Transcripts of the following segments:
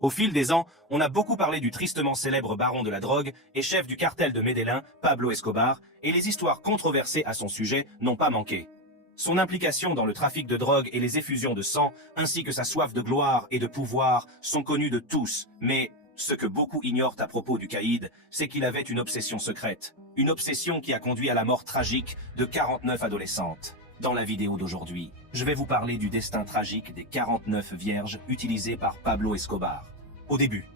Au fil des ans, on a beaucoup parlé du tristement célèbre baron de la drogue et chef du cartel de Medellín, Pablo Escobar, et les histoires controversées à son sujet n'ont pas manqué. Son implication dans le trafic de drogue et les effusions de sang, ainsi que sa soif de gloire et de pouvoir, sont connues de tous, mais ce que beaucoup ignorent à propos du caïd, c'est qu'il avait une obsession secrète. Une obsession qui a conduit à la mort tragique de 49 adolescentes. Dans la vidéo d'aujourd'hui, je vais vous parler du destin tragique des 49 vierges utilisées par Pablo Escobar. Au début.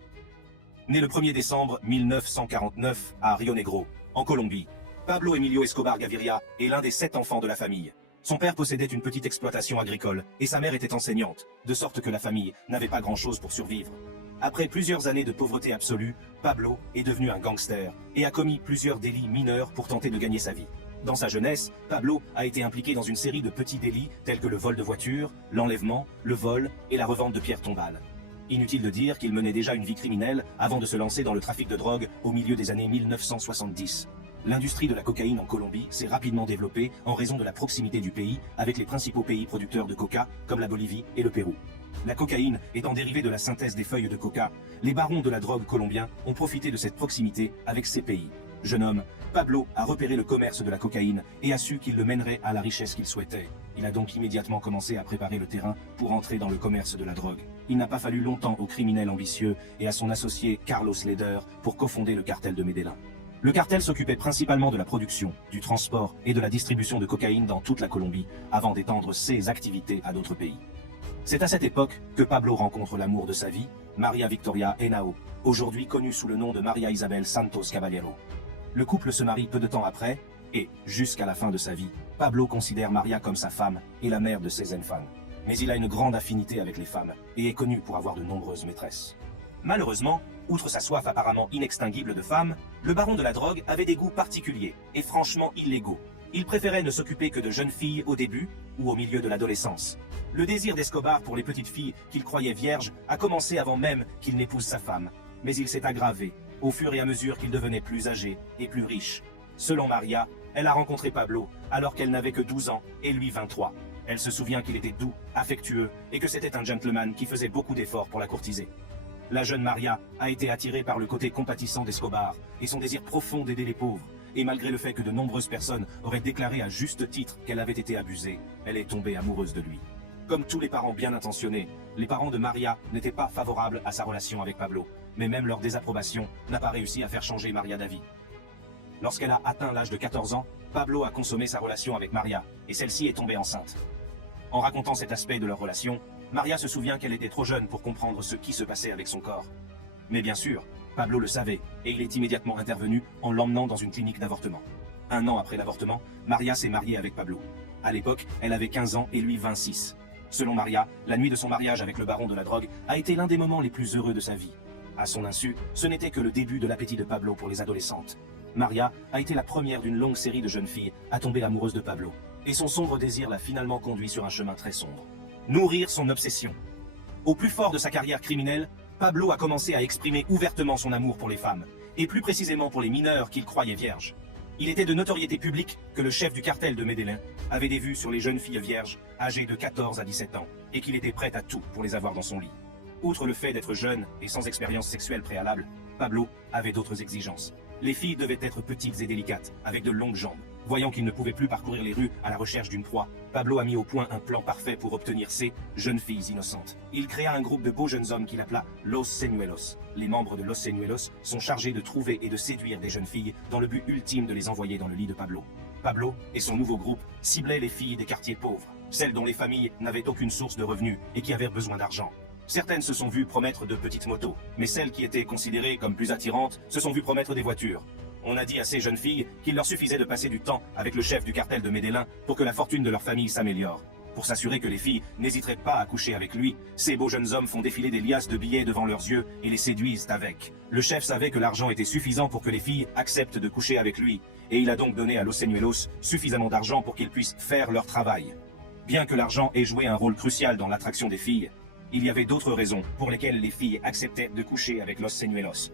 Né le 1er décembre 1949 à Rio Negro, en Colombie, Pablo Emilio Escobar Gaviria est l'un des 7 enfants de la famille. Son père possédait une petite exploitation agricole et sa mère était enseignante, de sorte que la famille n'avait pas grand-chose pour survivre. Après plusieurs années de pauvreté absolue, Pablo est devenu un gangster et a commis plusieurs délits mineurs pour tenter de gagner sa vie. Dans sa jeunesse, Pablo a été impliqué dans une série de petits délits tels que le vol de voitures, l'enlèvement, le vol et la revente de pierres tombales. Inutile de dire qu'il menait déjà une vie criminelle avant de se lancer dans le trafic de drogue au milieu des années 1970. L'industrie de la cocaïne en Colombie s'est rapidement développée en raison de la proximité du pays avec les principaux pays producteurs de coca comme la Bolivie et le Pérou. La cocaïne étant dérivée de la synthèse des feuilles de coca, les barons de la drogue colombiens ont profité de cette proximité avec ces pays. Jeune homme, Pablo a repéré le commerce de la cocaïne et a su qu'il le mènerait à la richesse qu'il souhaitait. Il a donc immédiatement commencé à préparer le terrain pour entrer dans le commerce de la drogue. Il n'a pas fallu longtemps au criminel ambitieux et à son associé Carlos Leder pour cofonder le cartel de Medellín. Le cartel s'occupait principalement de la production, du transport et de la distribution de cocaïne dans toute la Colombie, avant d'étendre ses activités à d'autres pays. C'est à cette époque que Pablo rencontre l'amour de sa vie, Maria Victoria Henao, aujourd'hui connue sous le nom de Maria Isabel Santos Caballero. Le couple se marie peu de temps après, et, jusqu'à la fin de sa vie, Pablo considère Maria comme sa femme et la mère de ses enfants. Mais il a une grande affinité avec les femmes, et est connu pour avoir de nombreuses maîtresses. Malheureusement, outre sa soif apparemment inextinguible de femmes, le baron de la drogue avait des goûts particuliers, et franchement illégaux. Il préférait ne s'occuper que de jeunes filles au début, ou au milieu de l'adolescence. Le désir d'Escobar pour les petites filles qu'il croyait vierges a commencé avant même qu'il n'épouse sa femme, mais il s'est aggravé, au fur et à mesure qu'il devenait plus âgé et plus riche. Selon Maria, elle a rencontré Pablo alors qu'elle n'avait que 12 ans et lui 23. Elle se souvient qu'il était doux, affectueux et que c'était un gentleman qui faisait beaucoup d'efforts pour la courtiser. La jeune Maria a été attirée par le côté compatissant d'Escobar et son désir profond d'aider les pauvres. Et malgré le fait que de nombreuses personnes auraient déclaré à juste titre qu'elle avait été abusée, elle est tombée amoureuse de lui. Comme tous les parents bien intentionnés, les parents de Maria n'étaient pas favorables à sa relation avec Pablo, mais même leur désapprobation n'a pas réussi à faire changer Maria d'avis. Lorsqu'elle a atteint l'âge de 14 ans, Pablo a consommé sa relation avec Maria, et celle-ci est tombée enceinte. En racontant cet aspect de leur relation, Maria se souvient qu'elle était trop jeune pour comprendre ce qui se passait avec son corps. Mais bien sûr, Pablo le savait, et il est immédiatement intervenu en l'emmenant dans une clinique d'avortement. 1 an après l'avortement, Maria s'est mariée avec Pablo. À l'époque, elle avait 15 ans et lui 26. Selon Maria, la nuit de son mariage avec le baron de la drogue a été l'un des moments les plus heureux de sa vie. À son insu, ce n'était que le début de l'appétit de Pablo pour les adolescentes. Maria a été la première d'une longue série de jeunes filles à tomber amoureuse de Pablo. Et son sombre désir l'a finalement conduit sur un chemin très sombre. Nourrir son obsession. Au plus fort de sa carrière criminelle, Pablo a commencé à exprimer ouvertement son amour pour les femmes, et plus précisément pour les mineurs qu'il croyait vierges. Il était de notoriété publique que le chef du cartel de Medellín avait des vues sur les jeunes filles vierges âgées de 14 à 17 ans, et qu'il était prêt à tout pour les avoir dans son lit. Outre le fait d'être jeune et sans expérience sexuelle préalable, Pablo avait d'autres exigences. Les filles devaient être petites et délicates, avec de longues jambes. Voyant qu'il ne pouvait plus parcourir les rues à la recherche d'une proie, Pablo a mis au point un plan parfait pour obtenir ces jeunes filles innocentes. Il créa un groupe de beaux jeunes hommes qu'il appela Los Señuelos. Les membres de Los Señuelos sont chargés de trouver et de séduire des jeunes filles dans le but ultime de les envoyer dans le lit de Pablo. Pablo et son nouveau groupe ciblaient les filles des quartiers pauvres, celles dont les familles n'avaient aucune source de revenus et qui avaient besoin d'argent. Certaines se sont vues promettre de petites motos, mais celles qui étaient considérées comme plus attirantes se sont vues promettre des voitures. On a dit à ces jeunes filles qu'il leur suffisait de passer du temps avec le chef du cartel de Medellín pour que la fortune de leur famille s'améliore. Pour s'assurer que les filles n'hésiteraient pas à coucher avec lui, ces beaux jeunes hommes font défiler des liasses de billets devant leurs yeux et les séduisent avec. Le chef savait que l'argent était suffisant pour que les filles acceptent de coucher avec lui, et il a donc donné à Los Señuelos suffisamment d'argent pour qu'ils puissent faire leur travail. Bien que l'argent ait joué un rôle crucial dans l'attraction des filles, il y avait d'autres raisons pour lesquelles les filles acceptaient de coucher avec Los Señuelos.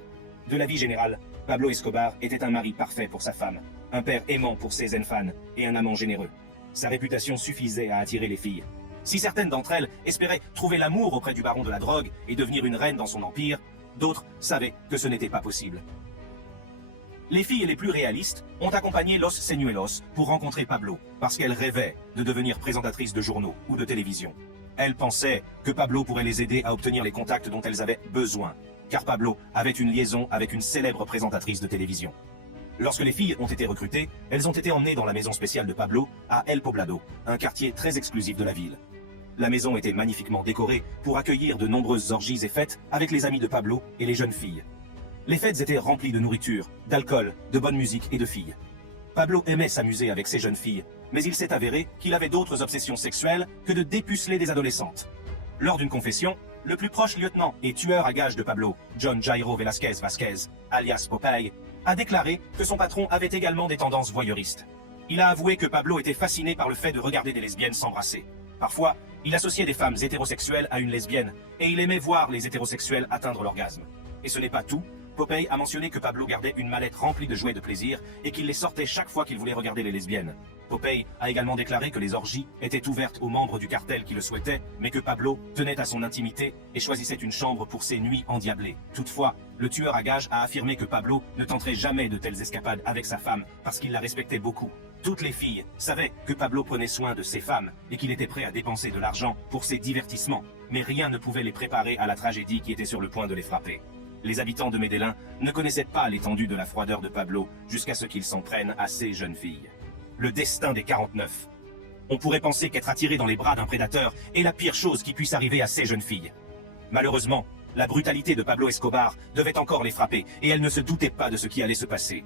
De la vie générale, Pablo Escobar était un mari parfait pour sa femme, un père aimant pour ses enfants et un amant généreux. Sa réputation suffisait à attirer les filles. Si certaines d'entre elles espéraient trouver l'amour auprès du baron de la drogue et devenir une reine dans son empire, d'autres savaient que ce n'était pas possible. Les filles les plus réalistes ont accompagné Los Señuelos pour rencontrer Pablo, parce qu'elles rêvaient de devenir présentatrices de journaux ou de télévision. Elles pensaient que Pablo pourrait les aider à obtenir les contacts dont elles avaient besoin, car Pablo avait une liaison avec une célèbre présentatrice de télévision. Lorsque les filles ont été recrutées, elles ont été emmenées dans la maison spéciale de Pablo à El Poblado, un quartier très exclusif de la ville. La maison était magnifiquement décorée pour accueillir de nombreuses orgies et fêtes avec les amis de Pablo et les jeunes filles. Les fêtes étaient remplies de nourriture, d'alcool, de bonne musique et de filles. Pablo aimait s'amuser avec ces jeunes filles, mais il s'est avéré qu'il avait d'autres obsessions sexuelles que de dépuceler des adolescentes. Lors d'une confession, le plus proche lieutenant et tueur à gages de Pablo, John Jairo Velázquez Vázquez, alias Popeye, a déclaré que son patron avait également des tendances voyeuristes. Il a avoué que Pablo était fasciné par le fait de regarder des lesbiennes s'embrasser. Parfois, il associait des femmes hétérosexuelles à une lesbienne, et il aimait voir les hétérosexuels atteindre l'orgasme. Et ce n'est pas tout. Popeye a mentionné que Pablo gardait une mallette remplie de jouets de plaisir et qu'il les sortait chaque fois qu'il voulait regarder les lesbiennes. Popeye a également déclaré que les orgies étaient ouvertes aux membres du cartel qui le souhaitaient, mais que Pablo tenait à son intimité et choisissait une chambre pour ses nuits endiablées. Toutefois, le tueur à gages a affirmé que Pablo ne tenterait jamais de telles escapades avec sa femme parce qu'il la respectait beaucoup. Toutes les filles savaient que Pablo prenait soin de ses femmes et qu'il était prêt à dépenser de l'argent pour ses divertissements, mais rien ne pouvait les préparer à la tragédie qui était sur le point de les frapper. Les habitants de Medellín ne connaissaient pas l'étendue de la froideur de Pablo jusqu'à ce qu'ils s'en prennent à ces jeunes filles. Le destin des 49. On pourrait penser qu'être attiré dans les bras d'un prédateur est la pire chose qui puisse arriver à ces jeunes filles. Malheureusement, la brutalité de Pablo Escobar devait encore les frapper et elles ne se doutaient pas de ce qui allait se passer.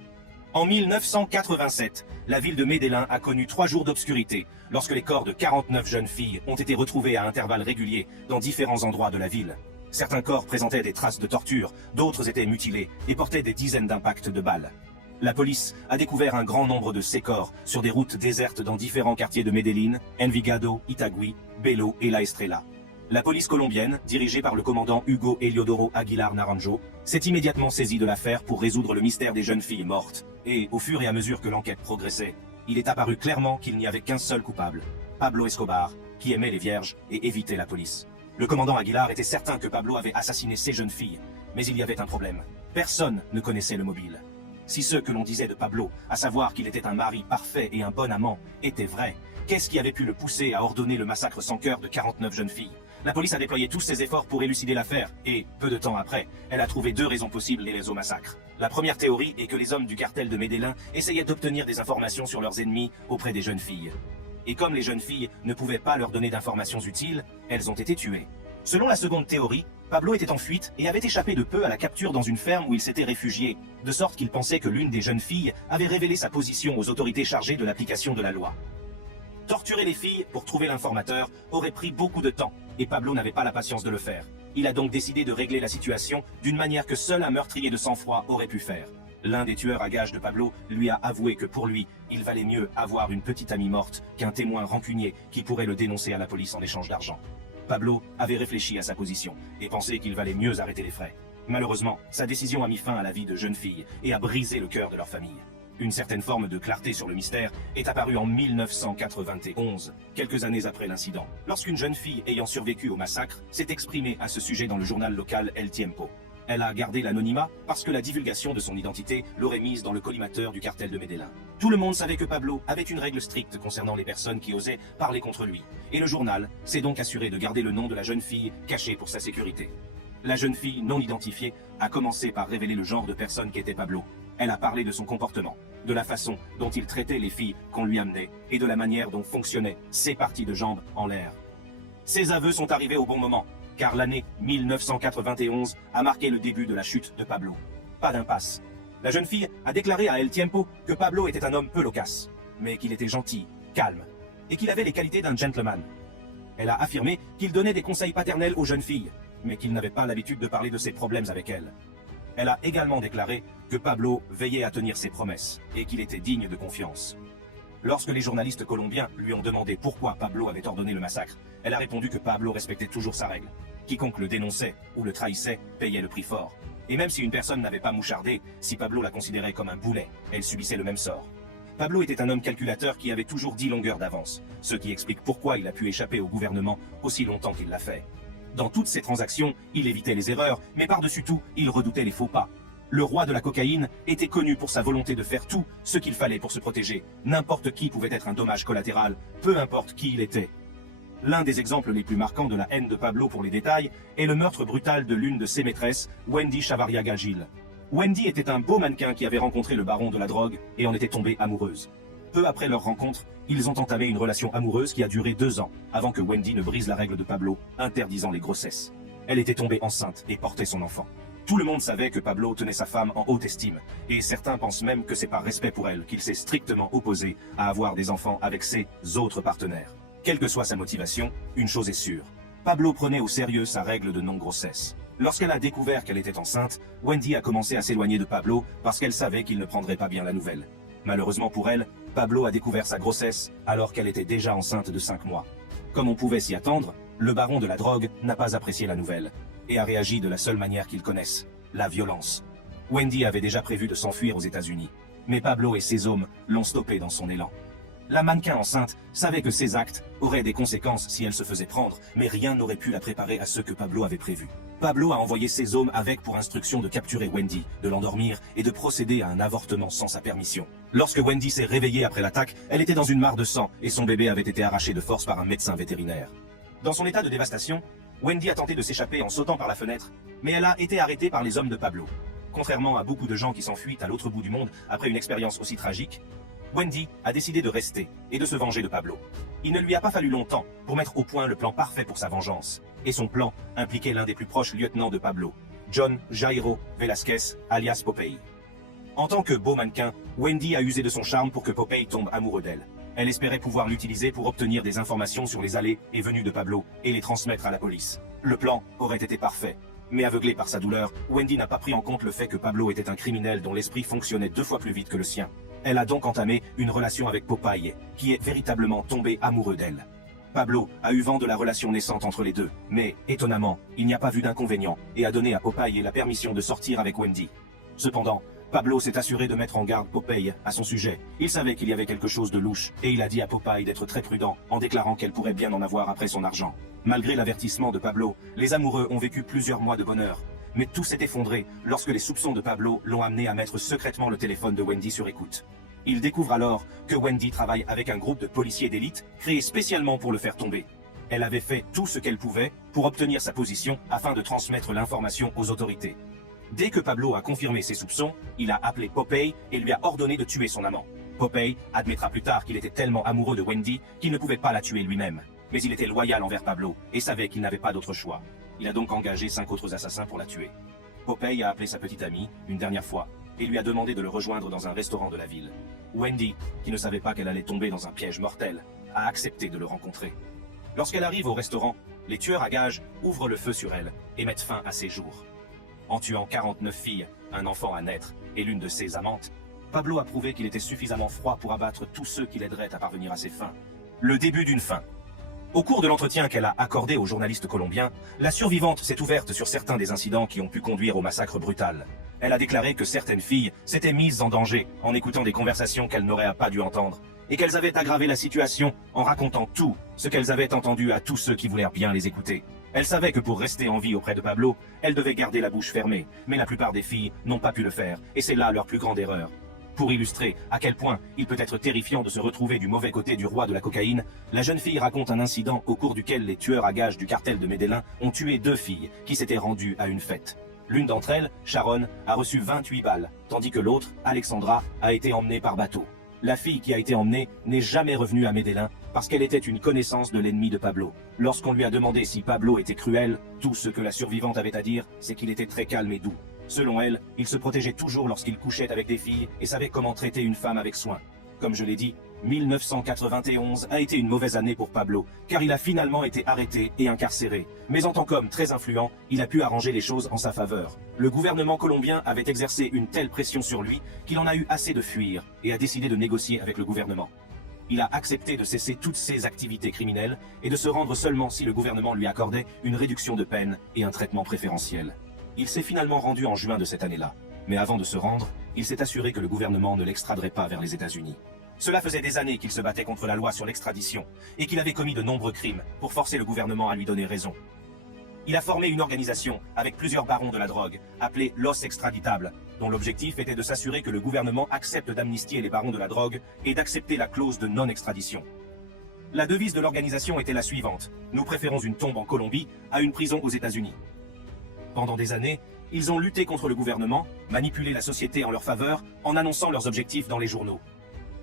En 1987, la ville de Medellín a connu 3 jours d'obscurité lorsque les corps de 49 jeunes filles ont été retrouvés à intervalles réguliers dans différents endroits de la ville. Certains corps présentaient des traces de torture, d'autres étaient mutilés et portaient des dizaines d'impacts de balles. La police a découvert un grand nombre de ces corps sur des routes désertes dans différents quartiers de Medellín, Envigado, Itagüí, Belo et La Estrella. La police colombienne, dirigée par le commandant Hugo Eliodoro Aguilar Naranjo, s'est immédiatement saisie de l'affaire pour résoudre le mystère des jeunes filles mortes. Et, au fur et à mesure que l'enquête progressait, il est apparu clairement qu'il n'y avait qu'un seul coupable, Pablo Escobar, qui aimait les vierges et évitait la police. Le commandant Aguilar était certain que Pablo avait assassiné ces jeunes filles, mais il y avait un problème. Personne ne connaissait le mobile. Si ce que l'on disait de Pablo, à savoir qu'il était un mari parfait et un bon amant, était vrai, qu'est-ce qui avait pu le pousser à ordonner le massacre sans cœur de 49 jeunes filles? La police a déployé tous ses efforts pour élucider l'affaire, et, peu de temps après, elle a trouvé 2 raisons possibles liées au massacre. La première théorie est que les hommes du cartel de Medellín essayaient d'obtenir des informations sur leurs ennemis auprès des jeunes filles. Et comme les jeunes filles ne pouvaient pas leur donner d'informations utiles, elles ont été tuées. Selon la seconde théorie, Pablo était en fuite et avait échappé de peu à la capture dans une ferme où il s'était réfugié, de sorte qu'il pensait que l'une des jeunes filles avait révélé sa position aux autorités chargées de l'application de la loi. Torturer les filles pour trouver l'informateur aurait pris beaucoup de temps, et Pablo n'avait pas la patience de le faire. Il a donc décidé de régler la situation d'une manière que seul un meurtrier de sang-froid aurait pu faire. L'un des tueurs à gages de Pablo lui a avoué que pour lui, il valait mieux avoir une petite amie morte qu'un témoin rancunier qui pourrait le dénoncer à la police en échange d'argent. Pablo avait réfléchi à sa position et pensait qu'il valait mieux arrêter les frais. Malheureusement, sa décision a mis fin à la vie de jeunes filles et a brisé le cœur de leur famille. Une certaine forme de clarté sur le mystère est apparue en 1991, quelques années après l'incident, lorsqu'une jeune fille ayant survécu au massacre s'est exprimée à ce sujet dans le journal local El Tiempo. Elle a gardé l'anonymat parce que la divulgation de son identité l'aurait mise dans le collimateur du cartel de Medellín. Tout le monde savait que Pablo avait une règle stricte concernant les personnes qui osaient parler contre lui, et le journal s'est donc assuré de garder le nom de la jeune fille caché pour sa sécurité. La jeune fille non identifiée a commencé par révéler le genre de personne qu'était Pablo. Elle a parlé de son comportement, de la façon dont il traitait les filles qu'on lui amenait, et de la manière dont fonctionnaient ses parties de jambes en l'air. Ces aveux sont arrivés au bon moment, car l'année 1991 a marqué le début de la chute de Pablo. Pas d'impasse. La jeune fille a déclaré à El Tiempo que Pablo était un homme peu loquace, mais qu'il était gentil, calme, et qu'il avait les qualités d'un gentleman. Elle a affirmé qu'il donnait des conseils paternels aux jeunes filles, mais qu'il n'avait pas l'habitude de parler de ses problèmes avec elles. Elle a également déclaré que Pablo veillait à tenir ses promesses, et qu'il était digne de confiance. Lorsque les journalistes colombiens lui ont demandé pourquoi Pablo avait ordonné le massacre, elle a répondu que Pablo respectait toujours sa règle. Quiconque le dénonçait ou le trahissait payait le prix fort. Et même si une personne n'avait pas mouchardé, si Pablo la considérait comme un boulet, elle subissait le même sort. Pablo était un homme calculateur qui avait toujours 10 longueurs d'avance, ce qui explique pourquoi il a pu échapper au gouvernement aussi longtemps qu'il l'a fait. Dans toutes ses transactions, il évitait les erreurs, mais par-dessus tout, il redoutait les faux pas. Le roi de la cocaïne était connu pour sa volonté de faire tout ce qu'il fallait pour se protéger. N'importe qui pouvait être un dommage collatéral, peu importe qui il était. L'un des exemples les plus marquants de la haine de Pablo pour les détails est le meurtre brutal de l'une de ses maîtresses, Wendy Chavarriaga Gil. Wendy était un beau mannequin qui avait rencontré le baron de la drogue et en était tombée amoureuse. Peu après leur rencontre, ils ont entamé une relation amoureuse qui a duré 2 ans, avant que Wendy ne brise la règle de Pablo, interdisant les grossesses. Elle était tombée enceinte et portait son enfant. Tout le monde savait que Pablo tenait sa femme en haute estime, et certains pensent même que c'est par respect pour elle qu'il s'est strictement opposé à avoir des enfants avec ses autres partenaires. Quelle que soit sa motivation, une chose est sûre. Pablo prenait au sérieux sa règle de non-grossesse. Lorsqu'elle a découvert qu'elle était enceinte, Wendy a commencé à s'éloigner de Pablo parce qu'elle savait qu'il ne prendrait pas bien la nouvelle. Malheureusement pour elle, Pablo a découvert sa grossesse alors qu'elle était déjà enceinte de 5 mois. Comme on pouvait s'y attendre, le baron de la drogue n'a pas apprécié la nouvelle et a réagi de la seule manière qu'ils connaissent, la violence. Wendy avait déjà prévu de s'enfuir aux États-Unis, mais Pablo et ses hommes l'ont stoppé dans son élan. La mannequin enceinte savait que ses actes auraient des conséquences si elle se faisait prendre, mais rien n'aurait pu la préparer à ce que Pablo avait prévu. Pablo a envoyé ses hommes avec pour instruction de capturer Wendy, de l'endormir et de procéder à un avortement sans sa permission. Lorsque Wendy s'est réveillée après l'attaque, elle était dans une mare de sang et son bébé avait été arraché de force par un médecin vétérinaire. Dans son état de dévastation, Wendy a tenté de s'échapper en sautant par la fenêtre, mais elle a été arrêtée par les hommes de Pablo. Contrairement à beaucoup de gens qui s'enfuient à l'autre bout du monde après une expérience aussi tragique, Wendy a décidé de rester et de se venger de Pablo. Il ne lui a pas fallu longtemps pour mettre au point le plan parfait pour sa vengeance. Et son plan impliquait l'un des plus proches lieutenants de Pablo, John Jairo Velasquez, alias Popeye. En tant que beau mannequin, Wendy a usé de son charme pour que Popeye tombe amoureux d'elle. Elle espérait pouvoir l'utiliser pour obtenir des informations sur les allées et venues de Pablo et les transmettre à la police. Le plan aurait été parfait. Mais aveuglée par sa douleur, Wendy n'a pas pris en compte le fait que Pablo était un criminel dont l'esprit fonctionnait 2 fois plus vite que le sien. Elle a donc entamé une relation avec Popeye, qui est véritablement tombé amoureux d'elle. Pablo a eu vent de la relation naissante entre les deux, mais, étonnamment, il n'y a pas vu d'inconvénient et a donné à Popeye la permission de sortir avec Wendy. Cependant, Pablo s'est assuré de mettre en garde Popeye à son sujet. Il savait qu'il y avait quelque chose de louche et il a dit à Popeye d'être très prudent en déclarant qu'elle pourrait bien en avoir après son argent. Malgré l'avertissement de Pablo, les amoureux ont vécu plusieurs mois de bonheur. Mais tout s'est effondré lorsque les soupçons de Pablo l'ont amené à mettre secrètement le téléphone de Wendy sur écoute. Il découvre alors que Wendy travaille avec un groupe de policiers d'élite créé spécialement pour le faire tomber. Elle avait fait tout ce qu'elle pouvait pour obtenir sa position afin de transmettre l'information aux autorités. Dès que Pablo a confirmé ses soupçons, il a appelé Popeye et lui a ordonné de tuer son amant. Popeye admettra plus tard qu'il était tellement amoureux de Wendy qu'il ne pouvait pas la tuer lui-même. Mais il était loyal envers Pablo et savait qu'il n'avait pas d'autre choix. Il a donc engagé 5 autres assassins pour la tuer. Popeye a appelé sa petite amie, une dernière fois, et lui a demandé de le rejoindre dans un restaurant de la ville. Wendy, qui ne savait pas qu'elle allait tomber dans un piège mortel, a accepté de le rencontrer. Lorsqu'elle arrive au restaurant, les tueurs à gages ouvrent le feu sur elle et mettent fin à ses jours. En tuant 49 filles, un enfant à naître et l'une de ses amantes, Pablo a prouvé qu'il était suffisamment froid pour abattre tous ceux qui l'aideraient à parvenir à ses fins. Le début d'une fin. Au cours de l'entretien qu'elle a accordé aux journalistes colombiens, la survivante s'est ouverte sur certains des incidents qui ont pu conduire au massacre brutal. Elle a déclaré que certaines filles s'étaient mises en danger en écoutant des conversations qu'elles n'auraient pas dû entendre, et qu'elles avaient aggravé la situation en racontant tout ce qu'elles avaient entendu à tous ceux qui voulaient bien les écouter. Elle savait que pour rester en vie auprès de Pablo, elle devait garder la bouche fermée, mais la plupart des filles n'ont pas pu le faire, et c'est là leur plus grande erreur. Pour illustrer à quel point il peut être terrifiant de se retrouver du mauvais côté du roi de la cocaïne, la jeune fille raconte un incident au cours duquel les tueurs à gages du cartel de Medellín ont tué 2 filles qui s'étaient rendues à une fête. L'une d'entre elles, Sharon, a reçu 28 balles, tandis que l'autre, Alexandra, a été emmenée par bateau. La fille qui a été emmenée n'est jamais revenue à Medellín parce qu'elle était une connaissance de l'ennemi de Pablo. Lorsqu'on lui a demandé si Pablo était cruel, tout ce que la survivante avait à dire, c'est qu'il était très calme et doux. Selon elle, il se protégeait toujours lorsqu'il couchait avec des filles et savait comment traiter une femme avec soin. Comme je l'ai dit, 1991 a été une mauvaise année pour Pablo, car il a finalement été arrêté et incarcéré. Mais en tant qu'homme très influent, il a pu arranger les choses en sa faveur. Le gouvernement colombien avait exercé une telle pression sur lui qu'il en a eu assez de fuir et a décidé de négocier avec le gouvernement. Il a accepté de cesser toutes ses activités criminelles et de se rendre seulement si le gouvernement lui accordait une réduction de peine et un traitement préférentiel. Il s'est finalement rendu en juin de cette année-là. Mais avant de se rendre, il s'est assuré que le gouvernement ne l'extraderait pas vers les États-Unis. Cela faisait des années qu'il se battait contre la loi sur l'extradition et qu'il avait commis de nombreux crimes pour forcer le gouvernement à lui donner raison. Il a formé une organisation avec plusieurs barons de la drogue, appelée Los Extraditables, dont l'objectif était de s'assurer que le gouvernement accepte d'amnistier les barons de la drogue et d'accepter la clause de non-extradition. La devise de l'organisation était la suivante: nous préférons une tombe en Colombie à une prison aux États-Unis. Pendant des années, ils ont lutté contre le gouvernement, manipulé la société en leur faveur en annonçant leurs objectifs dans les journaux.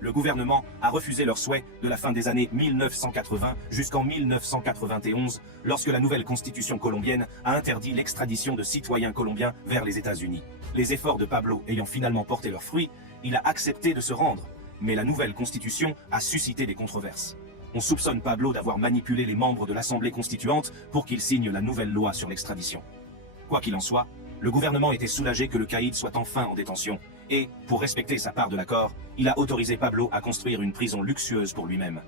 Le gouvernement a refusé leurs souhaits de la fin des années 1980 jusqu'en 1991, lorsque la nouvelle constitution colombienne a interdit l'extradition de citoyens colombiens vers les États-Unis. Les efforts de Pablo ayant finalement porté leurs fruits, il a accepté de se rendre, mais la nouvelle constitution a suscité des controverses. On soupçonne Pablo d'avoir manipulé les membres de l'Assemblée constituante pour qu'ils signent la nouvelle loi sur l'extradition. Quoi qu'il en soit, le gouvernement était soulagé que le caïd soit enfin en détention, et, pour respecter sa part de l'accord, il a autorisé Pablo à construire une prison luxueuse pour lui-même.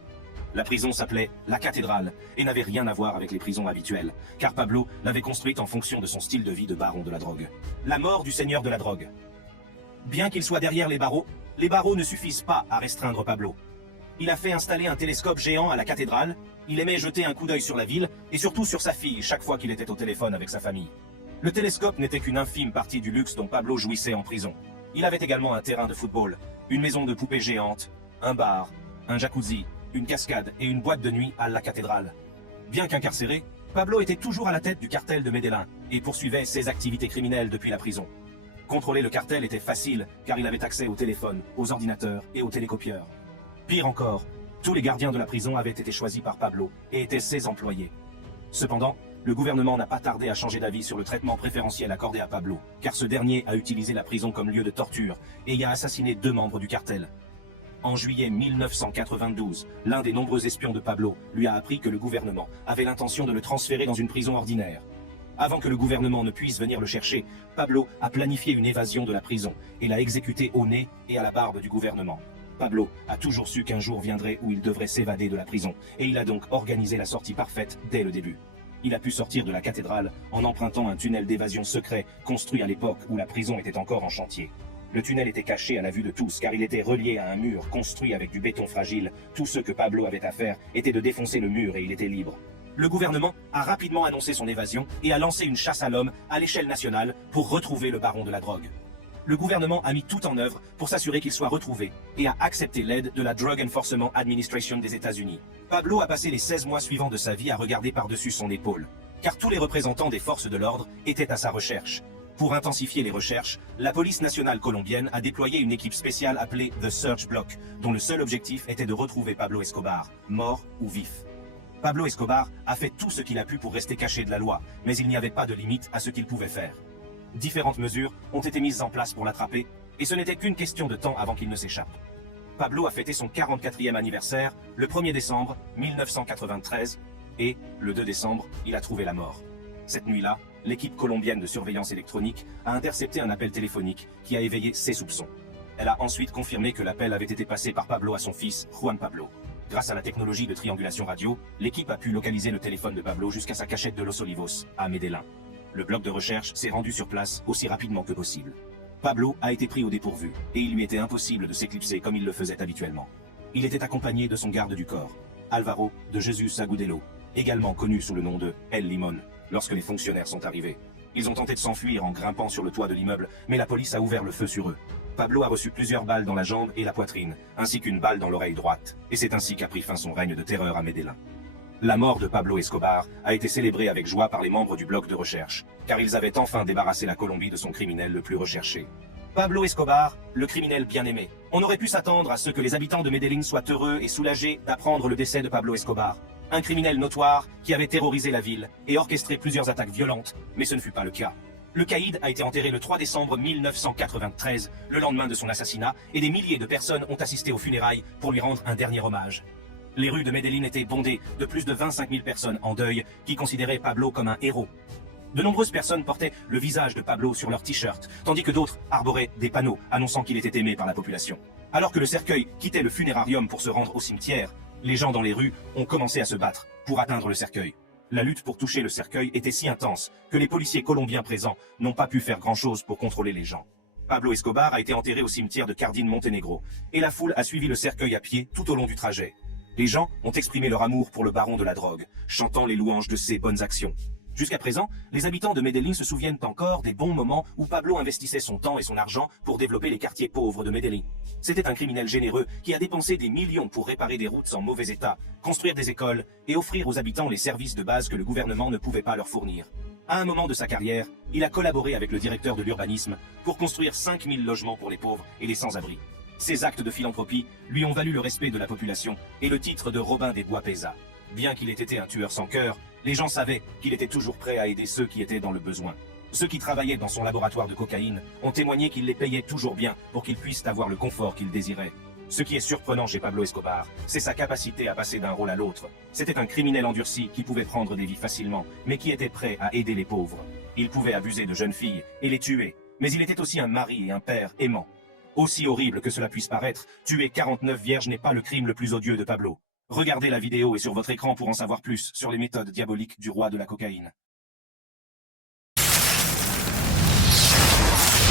La prison s'appelait La Cathédrale et n'avait rien à voir avec les prisons habituelles, car Pablo l'avait construite en fonction de son style de vie de baron de la drogue. La mort du seigneur de la drogue. Bien qu'il soit derrière les barreaux ne suffisent pas à restreindre Pablo. Il a fait installer un télescope géant à la cathédrale, il aimait jeter un coup d'œil sur la ville, et surtout sur sa fille chaque fois qu'il était au téléphone avec sa famille. Le télescope n'était qu'une infime partie du luxe dont Pablo jouissait en prison. Il avait également un terrain de football, une maison de poupées géante, un bar, un jacuzzi, une cascade et une boîte de nuit à la cathédrale. Bien qu'incarcéré, Pablo était toujours à la tête du cartel de Medellín et poursuivait ses activités criminelles depuis la prison. Contrôler le cartel était facile car il avait accès au téléphone, aux ordinateurs et aux télécopieurs. Pire encore, tous les gardiens de la prison avaient été choisis par Pablo et étaient ses employés. Cependant, le gouvernement n'a pas tardé à changer d'avis sur le traitement préférentiel accordé à Pablo, car ce dernier a utilisé la prison comme lieu de torture et y a assassiné 2 membres du cartel. En juillet 1992, l'un des nombreux espions de Pablo lui a appris que le gouvernement avait l'intention de le transférer dans une prison ordinaire. Avant que le gouvernement ne puisse venir le chercher, Pablo a planifié une évasion de la prison et l'a exécuté au nez et à la barbe du gouvernement. Pablo a toujours su qu'un jour viendrait où il devrait s'évader de la prison, et il a donc organisé la sortie parfaite dès le début. Il a pu sortir de la cathédrale en empruntant un tunnel d'évasion secret construit à l'époque où la prison était encore en chantier. Le tunnel était caché à la vue de tous car il était relié à un mur construit avec du béton fragile. Tout ce que Pablo avait à faire était de défoncer le mur et il était libre. Le gouvernement a rapidement annoncé son évasion et a lancé une chasse à l'homme à l'échelle nationale pour retrouver le baron de la drogue. Le gouvernement a mis tout en œuvre pour s'assurer qu'il soit retrouvé et a accepté l'aide de la Drug Enforcement Administration des États-Unis. Pablo a passé les 16 mois suivants de sa vie à regarder par-dessus son épaule, car tous les représentants des forces de l'ordre étaient à sa recherche. Pour intensifier les recherches, la police nationale colombienne a déployé une équipe spéciale appelée The Search Block, dont le seul objectif était de retrouver Pablo Escobar, mort ou vif. Pablo Escobar a fait tout ce qu'il a pu pour rester caché de la loi, mais il n'y avait pas de limite à ce qu'il pouvait faire. Différentes mesures ont été mises en place pour l'attraper, et ce n'était qu'une question de temps avant qu'il ne s'échappe. Pablo a fêté son 44e anniversaire le 1er décembre 1993, et le 2 décembre, il a trouvé la mort. Cette nuit-là, l'équipe colombienne de surveillance électronique a intercepté un appel téléphonique qui a éveillé ses soupçons. Elle a ensuite confirmé que l'appel avait été passé par Pablo à son fils, Juan Pablo. Grâce à la technologie de triangulation radio, l'équipe a pu localiser le téléphone de Pablo jusqu'à sa cachette de Los Olivos, à Medellín. Le bloc de recherche s'est rendu sur place aussi rapidement que possible. Pablo a été pris au dépourvu, et il lui était impossible de s'éclipser comme il le faisait habituellement. Il était accompagné de son garde du corps, Álvaro de Jesús Agudelo, également connu sous le nom de El Limón, lorsque les fonctionnaires sont arrivés. Ils ont tenté de s'enfuir en grimpant sur le toit de l'immeuble, mais la police a ouvert le feu sur eux. Pablo a reçu plusieurs balles dans la jambe et la poitrine, ainsi qu'une balle dans l'oreille droite, et c'est ainsi qu'a pris fin son règne de terreur à Medellín. La mort de Pablo Escobar a été célébrée avec joie par les membres du bloc de recherche, car ils avaient enfin débarrassé la Colombie de son criminel le plus recherché. Pablo Escobar, le criminel bien-aimé. On aurait pu s'attendre à ce que les habitants de Medellín soient heureux et soulagés d'apprendre le décès de Pablo Escobar, un criminel notoire qui avait terrorisé la ville et orchestré plusieurs attaques violentes, mais ce ne fut pas le cas. Le caïd a été enterré le 3 décembre 1993, le lendemain de son assassinat, et des milliers de personnes ont assisté aux funérailles pour lui rendre un dernier hommage. Les rues de Medellín étaient bondées de plus de 25 000 personnes en deuil qui considéraient Pablo comme un héros. De nombreuses personnes portaient le visage de Pablo sur leur t-shirt, tandis que d'autres arboraient des panneaux annonçant qu'il était aimé par la population. Alors que le cercueil quittait le funérarium pour se rendre au cimetière, les gens dans les rues ont commencé à se battre pour atteindre le cercueil. La lutte pour toucher le cercueil était si intense que les policiers colombiens présents n'ont pas pu faire grand-chose pour contrôler les gens. Pablo Escobar a été enterré au cimetière de Cardín Monténégro, et la foule a suivi le cercueil à pied tout au long du trajet. Les gens ont exprimé leur amour pour le baron de la drogue, chantant les louanges de ses bonnes actions. Jusqu'à présent, les habitants de Medellín se souviennent encore des bons moments où Pablo investissait son temps et son argent pour développer les quartiers pauvres de Medellín. C'était un criminel généreux qui a dépensé des millions pour réparer des routes en mauvais état, construire des écoles et offrir aux habitants les services de base que le gouvernement ne pouvait pas leur fournir. À un moment de sa carrière, il a collaboré avec le directeur de l'urbanisme pour construire 5000 logements pour les pauvres et les sans-abri. Ces actes de philanthropie lui ont valu le respect de la population et le titre de Robin des Bois Pesa. Bien qu'il ait été un tueur sans cœur, les gens savaient qu'il était toujours prêt à aider ceux qui étaient dans le besoin. Ceux qui travaillaient dans son laboratoire de cocaïne ont témoigné qu'il les payait toujours bien pour qu'ils puissent avoir le confort qu'ils désiraient. Ce qui est surprenant chez Pablo Escobar, c'est sa capacité à passer d'un rôle à l'autre. C'était un criminel endurci qui pouvait prendre des vies facilement, mais qui était prêt à aider les pauvres. Il pouvait abuser de jeunes filles et les tuer, mais il était aussi un mari et un père aimant. Aussi horrible que cela puisse paraître, tuer 49 vierges n'est pas le crime le plus odieux de Pablo. Regardez la vidéo et sur votre écran pour en savoir plus sur les méthodes diaboliques du roi de la cocaïne.